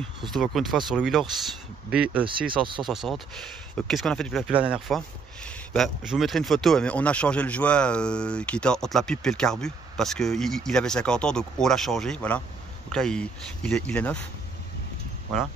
On se retrouve encore une fois sur le Wheelers BC 160. Qu'est-ce qu'on a fait depuis la dernière fois? Je vous mettrai une photo, mais on a changé le joint qui était entre la pipe et le carbu parce qu'il avait 50 ans, donc on l'a changé. Voilà. Donc là il est neuf. Voilà.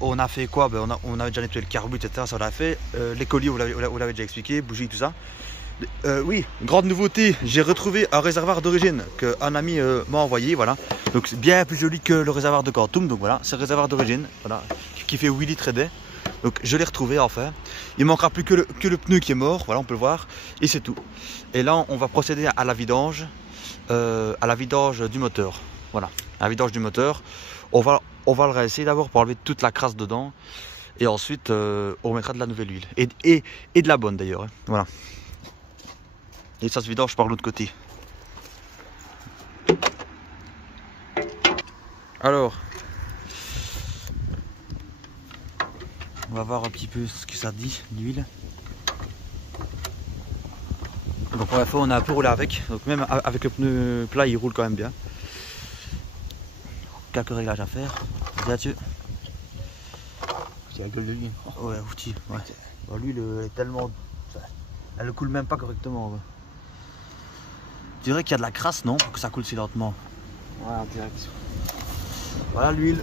On a fait quoi? On avait déjà nettoyé le carbu, etc. Ça on l'a fait. Les colliers, vous l'avez déjà expliqué, bougies, tout ça. Oui, grande nouveauté, j'ai retrouvé un réservoir d'origine qu'un ami m'a envoyé, voilà. Donc c'est bien plus joli que le réservoir de Quantum, donc voilà, c'est le réservoir d'origine, voilà, qui fait 8 litres et des. Donc je l'ai retrouvé enfin. Il manquera plus que le pneu qui est mort, voilà, on peut le voir, et c'est tout. Et là on va procéder à la vidange du moteur, voilà, à la vidange du moteur. On va le réessayer d'abord pour enlever toute la crasse dedans, et ensuite on remettra de la nouvelle huile, et de la bonne d'ailleurs, hein, voilà. Et ça se vidange par l'autre côté. Alors, on va voir un petit peu ce que ça dit, l'huile. Donc pour la fois on a un peu roulé avec, donc même avec le pneu plat il roule quand même bien. Quelques réglages à faire. Bien sûr. C'est la gueule de lui. Ouais, outil. Ouais. Bon, l'huile est tellement, elle ne coule même pas correctement. Ouais. Je dirais qu'il y a de la crasse, non? Pour que ça coule si lentement. Ouais, en direct. Voilà l'huile.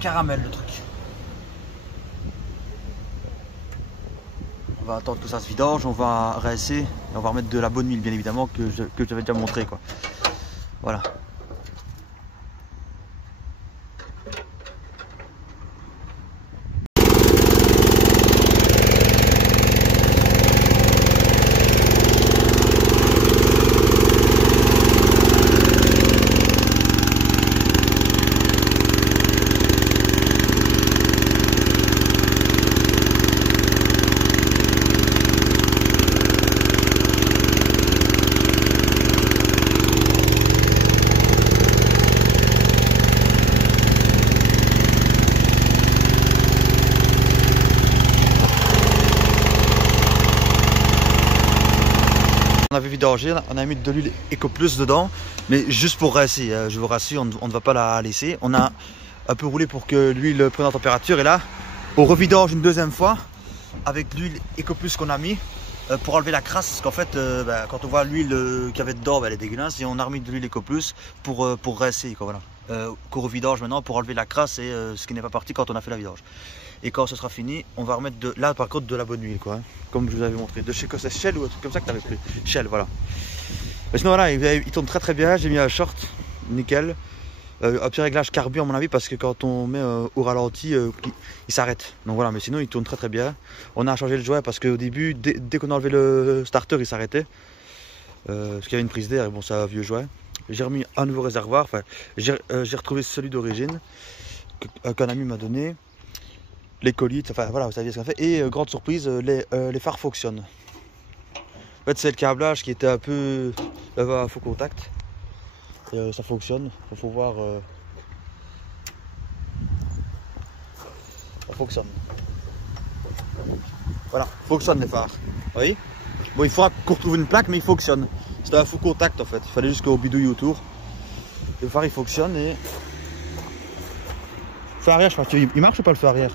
Caramel le truc. On va attendre que ça se vidange, on va réessayer et on va remettre de la bonne huile bien évidemment que j'avais déjà montré quoi. Voilà. On avait vidangé, on a mis de l'huile EcoPlus dedans, mais juste pour rincer, je vous rassure, on ne va pas la laisser. On a un peu roulé pour que l'huile prenne en température et là, on revidange une deuxième fois avec l'huile EcoPlus qu'on a mis pour enlever la crasse, parce qu'en fait, quand on voit l'huile qu'il y avait dedans, elle est dégueulasse et on a remis de l'huile EcoPlus pour rincer, quoi, voilà. Qu'on revidange maintenant pour enlever la crasse et ce qui n'est pas parti quand on a fait la vidange. Et quand ce sera fini, on va remettre là par contre de la bonne huile, quoi, hein, comme je vous avais montré. De chez quoi, c'est Shell ou un truc comme ça que tu avais pris? Shell, voilà. Mais sinon voilà, il tourne très très bien, j'ai mis un short, nickel. Un petit réglage carbu à mon avis parce que quand on met au ralenti, il s'arrête. Donc voilà, mais sinon il tourne très très bien. On a changé le joint parce qu'au début, dès qu'on a enlevé le starter, il s'arrêtait. Parce qu'il y avait une prise d'air et bon, c'est un vieux joint. J'ai remis un nouveau réservoir, enfin j'ai retrouvé celui d'origine qu'un ami m'a donné. Les colis, enfin voilà, vous savez ce qu'on fait. Et grande surprise, les phares fonctionnent. En fait, c'est le câblage qui était un peu à faux contact. Et, ça fonctionne. Il faut voir. Ça fonctionne. Voilà, fonctionne les phares. Vous voyez? Bon, il faudra qu'on retrouve une plaque, mais il fonctionne. C'était un faux contact en fait. Il fallait juste qu'on bidouille autour. Le phare il fonctionne et. Le feu arrière, je sais pas, il marche ou pas le feu arrière?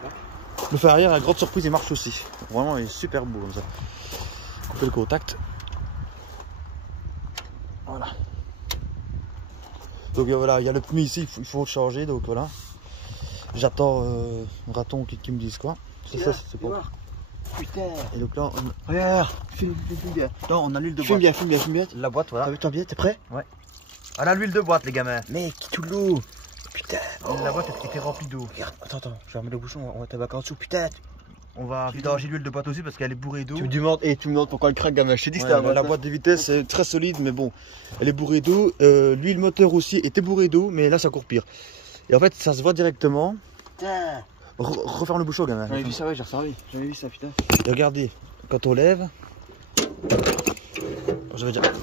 Le feu arrière, à grande surprise, il marche aussi. Vraiment, il est super beau comme ça. On fait le contact. Voilà. Donc voilà, il y a le pneu ici, il faut le changer. Donc voilà. J'attends un raton qui me dise quoi. C'est ça, c'est pas. Putain. Et donc là, Regarde, filme bien. non, on a l'huile de boîte. Filme bien. La boîte, voilà. T'as bien, t'es prêt? Ouais. On a l'huile de boîte, les gamins. Mec, tout l'eau. Putain. La boîte était remplie d'eau. Regarde, attends, je vais remettre le bouchon, on va tabac en dessous. Putain. On va vidanger l'huile de boîte aussi parce qu'elle est bourrée d'eau. Tu me demandes pourquoi elle craque, gamin. Je t'ai dit que c'était La boîte de vitesse est très solide, mais bon, elle est bourrée d'eau. L'huile moteur aussi était bourrée d'eau, mais là ça court pire. Et en fait, ça se voit directement. Putain. Referme le bouchon, gamin. J'avais vu ça, ouais, j'ai resservi. J'avais vu ça, putain. Et regardez, quand on lève,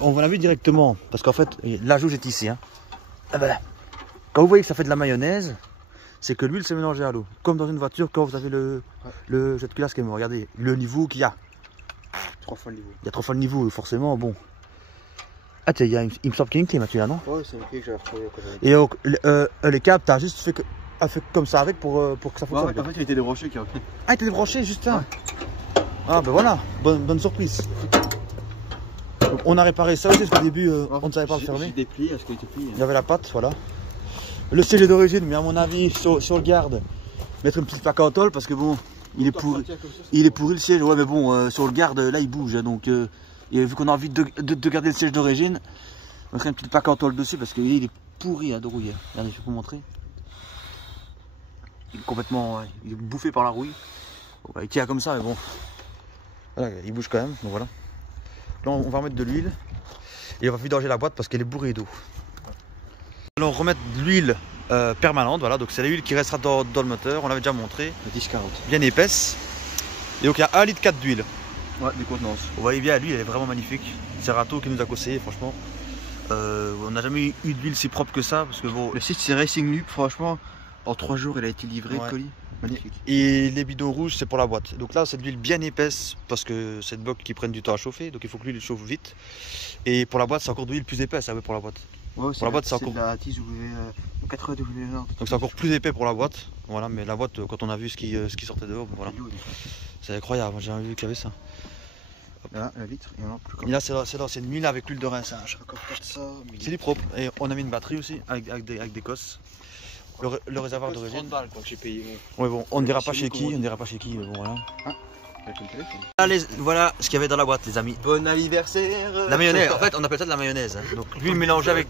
on l'a vu directement, parce qu'en fait, la jauge est ici. Hein. Ah ben là. Quand vous voyez que ça fait de la mayonnaise, c'est que l'huile s'est mélangée à l'eau. Comme dans une voiture, quand vous avez le jet culasse qui est mort. Regardez le niveau qu'il y a. 3 fois le niveau. Il y a 3 fois le niveau, forcément, bon. Ah tiens, il me semble qu'il y a une clé Mathieu là, non? Ouais, c'est une clé que j'avais retrouvée. Et donc, les câbles, t'as juste fait, fait comme ça avec pour que ça fonctionne. Ouais, en fait, il était débranché. Ah, il était débranché juste là. Ouais. Ah ben voilà, bonne surprise. Donc, on a réparé ça aussi parce qu'au début, on ne savait pas le fermer. J'ai déplié, parce qu'il était plié. Il y avait la patte, voilà. Le siège est d'origine, mais à mon avis, sur le garde, mettre une petite plaque en tôle parce que bon, il est pourri le siège. Ouais, mais bon, sur le garde, là, il bouge. Hein, donc, et vu qu'on a envie de garder le siège d'origine, on mettrait une petite plaque en tôle dessus parce qu'il est pourri, hein, de rouille. Regardez, je vais vous montrer. Il est complètement il est bouffé par la rouille. Bon, bah, il tient comme ça, mais bon. Voilà, il bouge quand même, donc voilà. Là, on va remettre de l'huile et on va vidanger la boîte parce qu'elle est bourrée d'eau. Allons remettre de l'huile permanente, voilà, donc c'est l'huile qui restera dans le moteur, on l'avait déjà montré. Le 10-40. Bien épaisse. Et donc il y a 1,4 litre d'huile. Ouais, des contenances. Vous voyez bien, l'huile elle est vraiment magnifique. C'est Rato qui nous a conseillé, franchement. On n'a jamais eu d'huile si propre que ça, parce que bon. Le site c'est Racing Loop, franchement, en 3 jours il a été livré, ouais. le colis. Magnifique. Et les bidons rouges, c'est pour la boîte. Donc là, c'est de l'huile bien épaisse parce que c'est de blocs qui prennent du temps à chauffer. Donc il faut que l'huile chauffe vite. Et pour la boîte, c'est encore de l'huile plus épaisse pour la boîte. Ouais, pour la boîte, c'est encore. la 10W, 80W. Donc c'est encore plus épais pour la boîte. Voilà, mais la boîte, quand on a vu ce qui sortait dehors, bon, voilà. C'est incroyable, j'ai jamais vu qu'il y avait ça. Là, la vitre, il y en a plus comme. Et là, c'est l'ancienne huile avec l'huile de rinçage. Encore pas de ça. C'est du propre. Et on a mis une batterie aussi avec des cosses. Le réservoir d'origine. 30 balles quoi que j'ai payé. Ouais, bon, on ne dira pas chez qui, mais bon voilà. Ah, avec le téléphone. Allez, voilà ce qu'il y avait dans la boîte, les amis. Bon anniversaire. La mayonnaise, en fait, on appelle ça de la mayonnaise. Hein. Donc l'huile mélangée avec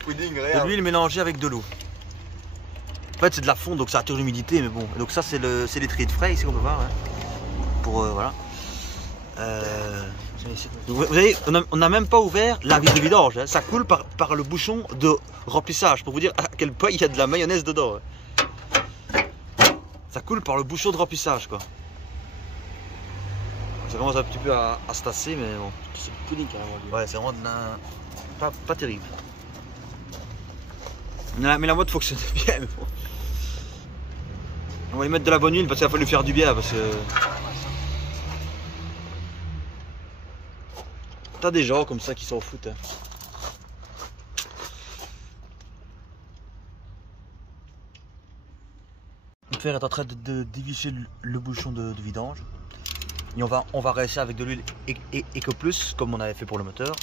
de l'eau. En fait, c'est de la fonte, donc ça attire l'humidité, mais bon. Donc ça, c'est l'étrier de frais ici qu'on peut voir. Hein. Pour voilà. Vous voyez, on n'a même pas ouvert la vis de vidange. Hein. Ça coule par le bouchon de remplissage pour vous dire à quel point il y a de la mayonnaise dedans. Hein. Ça coule par le bouchon de remplissage quoi. Ça commence un petit peu à se tasser mais bon. C'est le pudding carrément. Ouais, c'est vraiment pas terrible. Mais la mode fonctionne bien mais bon. On va lui mettre de la bonne huile parce qu'il va falloir lui faire du bien parce que. T'as des gens comme ça qui s'en foutent. Hein. Le fer est en train de dévicher le bouchon de vidange. Et on va réessayer avec de l'huile EcoPlus comme on avait fait pour le moteur.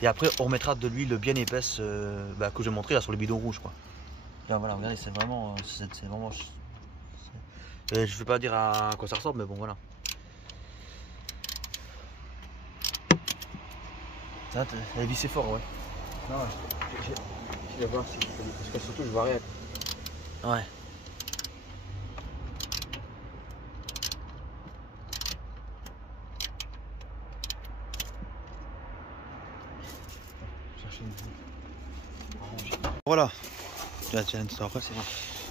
Et après on remettra de l'huile bien épaisse que j'ai montré là sur le bidon rouge quoi. Là, voilà, regardez, c'est vraiment. Je ne vais pas dire à quoi ça ressemble mais bon voilà. Ça, la vis c'est fort ouais. Non, je vais voir si parce que surtout je vois rien. Ouais. Voilà. Tiens,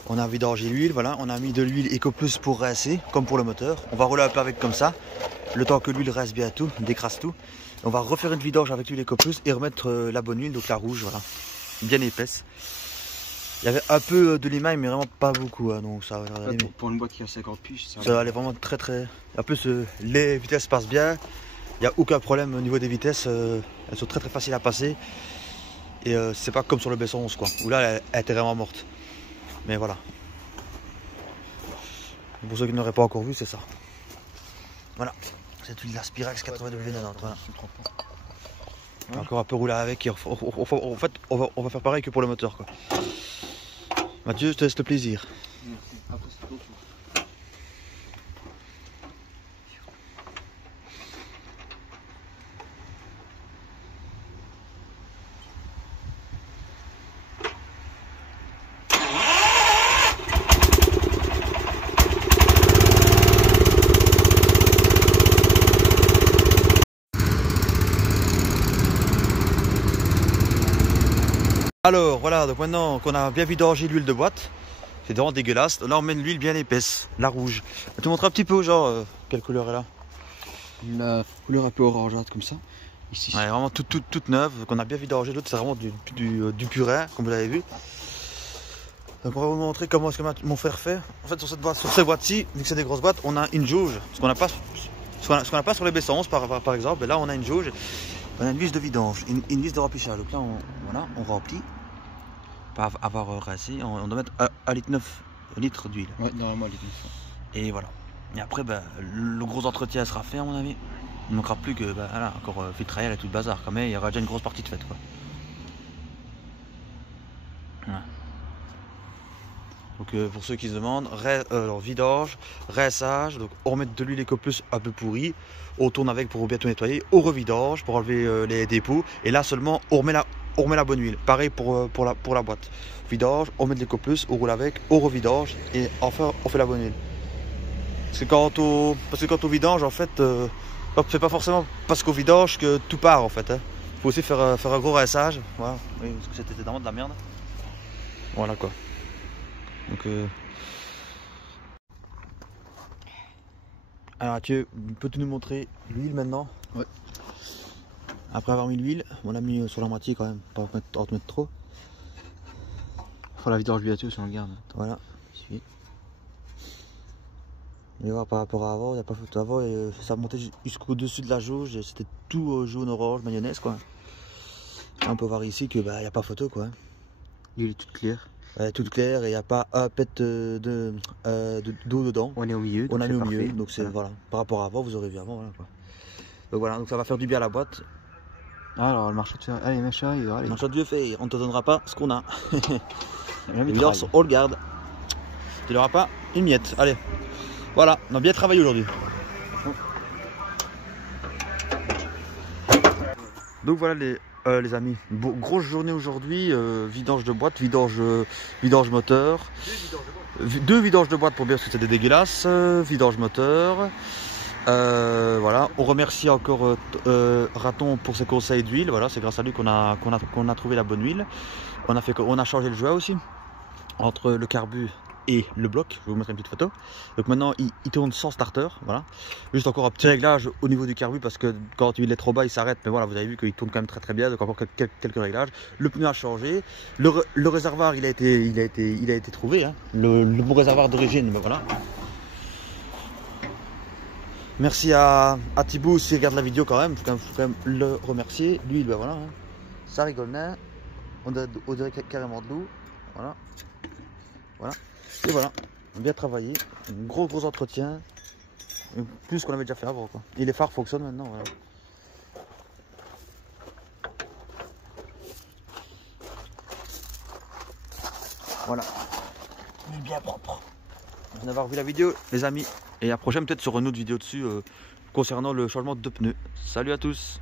on a vidangé l'huile, voilà. On a mis de l'huile EcoPlus pour rincer, comme pour le moteur. On va rouler un peu avec comme ça, le temps que l'huile rince bien tout, décrasse tout. On va refaire une vidange avec l'huile EcoPlus et remettre la bonne huile, donc la rouge, voilà, bien épaisse. Il y avait un peu de limaille, mais vraiment pas beaucoup, hein, donc ça va aller. Pour une boîte qui a 50 piges, ça va aller vraiment très. En plus, les vitesses passent bien. Il n'y a aucun problème au niveau des vitesses. Elles sont très faciles à passer. Et c'est pas comme sur le B111 quoi, où là elle était vraiment morte. Mais voilà. Pour ceux qui n'auraient pas encore vu, c'est ça. Voilà. Cette huile d'Aspirax 80W90. Voilà. Encore un peu rouler avec. En fait, on va faire pareil que pour le moteur quoi. Mathieu, je te laisse le plaisir. Alors voilà, donc maintenant qu'on a bien vidangé l'huile de boîte, c'est vraiment dégueulasse. Là on met l'huile bien épaisse, la rouge. Je vais te montrer un petit peu genre quelle couleur est là. La couleur un peu orangeâtre comme ça. Ici. Ouais, vraiment toute neuve, qu'on a bien vidangé. L'autre c'est vraiment du purin, comme vous l'avez vu. Donc on va vous montrer comment est-ce que mon frère fait. En fait sur ces boîtes-ci, vu que c'est des grosses boîtes, on a une jauge. Ce qu'on n'a pas sur les B111 par exemple. Et là on a une jauge. On a une vis de vidange, une vis de remplissage. Donc là, voilà, on remplit. Pas avoir rincé, on doit mettre 1,9 litre d'huile. Ouais, normalement, elle est Et voilà. Et après, ben, le gros entretien sera fait à mon avis. Il ne manquera plus que, ben, voilà, encore filtre à air et tout le bazar. Quand même, il y aura déjà une grosse partie de faite, quoi. Voilà. Donc pour ceux qui se demandent, vidange, rinçage, donc on remet de l'huile Ecoplus un peu pourrie, on tourne avec pour bien tout nettoyer, on revidange pour enlever les dépôts, et là seulement on remet la bonne huile. Pareil pour la boîte. Vidange, on met de l'Ecoplus, on roule avec, on revidange, et enfin on fait la bonne huile. Parce que quand on vidange, en fait, c'est pas forcément parce qu'on vidange que tout part en fait. Hein. Faut aussi faire un gros rinçage. Voilà. Oui, parce que c'était vraiment de la merde. Voilà quoi. Donc alors Mathieu, peux-tu nous montrer l'huile maintenant? Ouais. Après avoir mis l'huile, on l'a mis sur la moitié quand même, pas en te mettre trop. Faut la vidange bientôt si on le garde. Voilà, suffit. Et voir par rapport à avant, il n'y a pas photo avant, et ça montait jusqu'au dessus de la jauge, c'était tout jaune, orange, mayonnaise quoi. On peut voir ici que bah il n'y a pas photo quoi. L'huile est toute claire. Toute claire et il n'y a pas un pet d'eau dedans. On est au milieu. On a mis au milieu, parfait. donc c'est voilà. Par rapport à avant, vous aurez vu avant, voilà quoi. Donc voilà, donc ça va faire du bien à la boîte. Alors le marchand de fer, allez machin, il va aller. Marchand de vieux fait, on ne te donnera pas ce qu'on a. Les vidange, on le garde. Tu n'auras pas une miette. Allez, voilà, on a bien travaillé aujourd'hui. Donc voilà les amis, grosse journée aujourd'hui, vidange de boîte, vidange moteur, deux vidanges de boîte pour bien parce que c'était dégueulasse, vidange moteur, voilà, on remercie encore Raton pour ses conseils d'huile, voilà, c'est grâce à lui qu'on a trouvé la bonne huile, on a changé le joint aussi, entre le carbu et le bloc, je vais vous mettre une petite photo. Donc maintenant il tourne sans starter, voilà. Juste encore un petit réglage au niveau du carbu parce que quand il est trop bas il s'arrête, mais voilà vous avez vu qu'il tourne quand même très bien, donc encore quelques réglages. Le pneu a changé, le réservoir il a été trouvé, hein. Le bon réservoir d'origine, mais voilà. Merci à Thibaut s'il regarde la vidéo quand même, faut quand même le remercier. Lui ben voilà, hein. Ça rigole nain, on dirait carrément de l'eau, voilà. Voilà. Et voilà, bien travaillé, un gros entretien, plus qu'on avait déjà fait avant quoi. Et les phares fonctionnent maintenant, voilà. Voilà, bien propre. Merci d'avoir vu la vidéo les amis, et à la prochaine peut-être sur une autre vidéo dessus concernant le changement de pneus. Salut à tous.